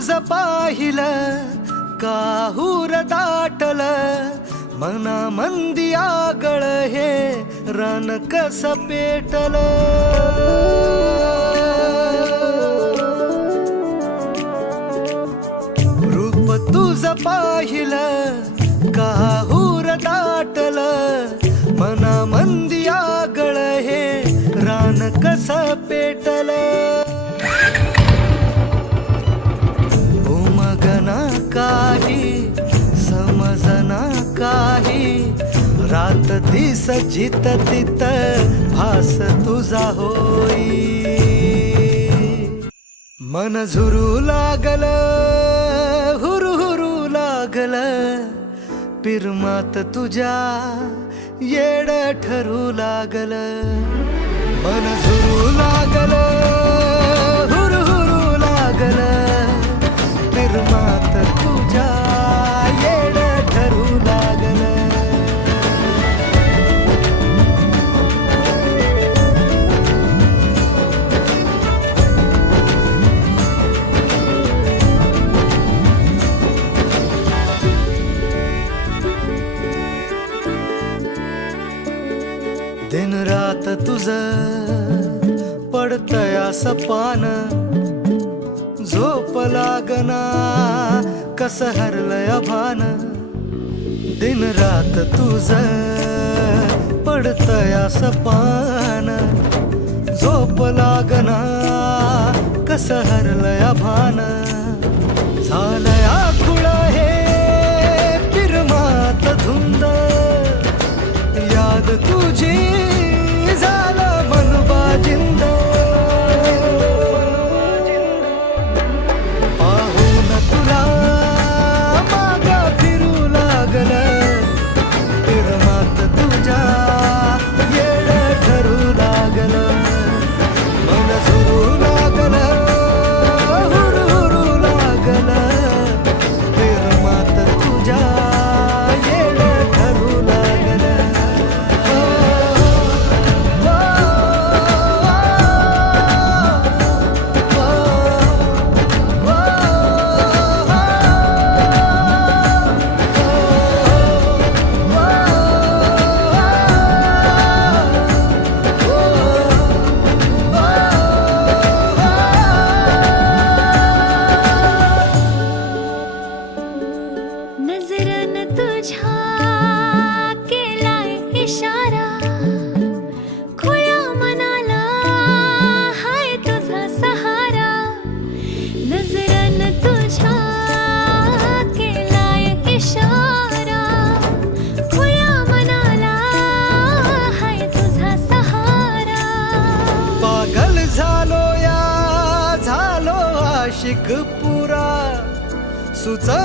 तुझ पाहिलं काहूर दाटल मना मंदी आगळ हे रान कस पेटल रूप तुझ पाहिलं काहूर दाटल मना मंदी आगळ हे रान कस पेटल उमगना काही समजना काही रात दिस जित तित भास तुझा होई मन झुरू लागल हुरू हुरू लागल पिरमात तुझ्या येड ठरू लागल मन झुरू लागल हुरू हुरू लागल पिरमात तुझ्या येड ठरू लागल दिन रात तुझ पडतया सपान झोप लागना कस हरलय भान दिन रात तुझ पडतया सपान झोप लागना कस हरलय भान झालया खुळ हे पिरमात धुंद याद तुझी झालं मनबा जिंद पाहून तुला माग फिरू लागल पिरमात तुझ्या येड ठरू लागल मन झुरू लागल हुरू हुरू लागल पिरमात तुझ्या येड ठरू लागल नजरन तुझ्या केलाय इशारा खुळ्या मनाला हाय तुझा सहारा नजरन तुझ्या केलाय इशारा खुळ्या मनाला हाय तुझा सहारा पागल झालो या झालो आशिक पुरा सुचना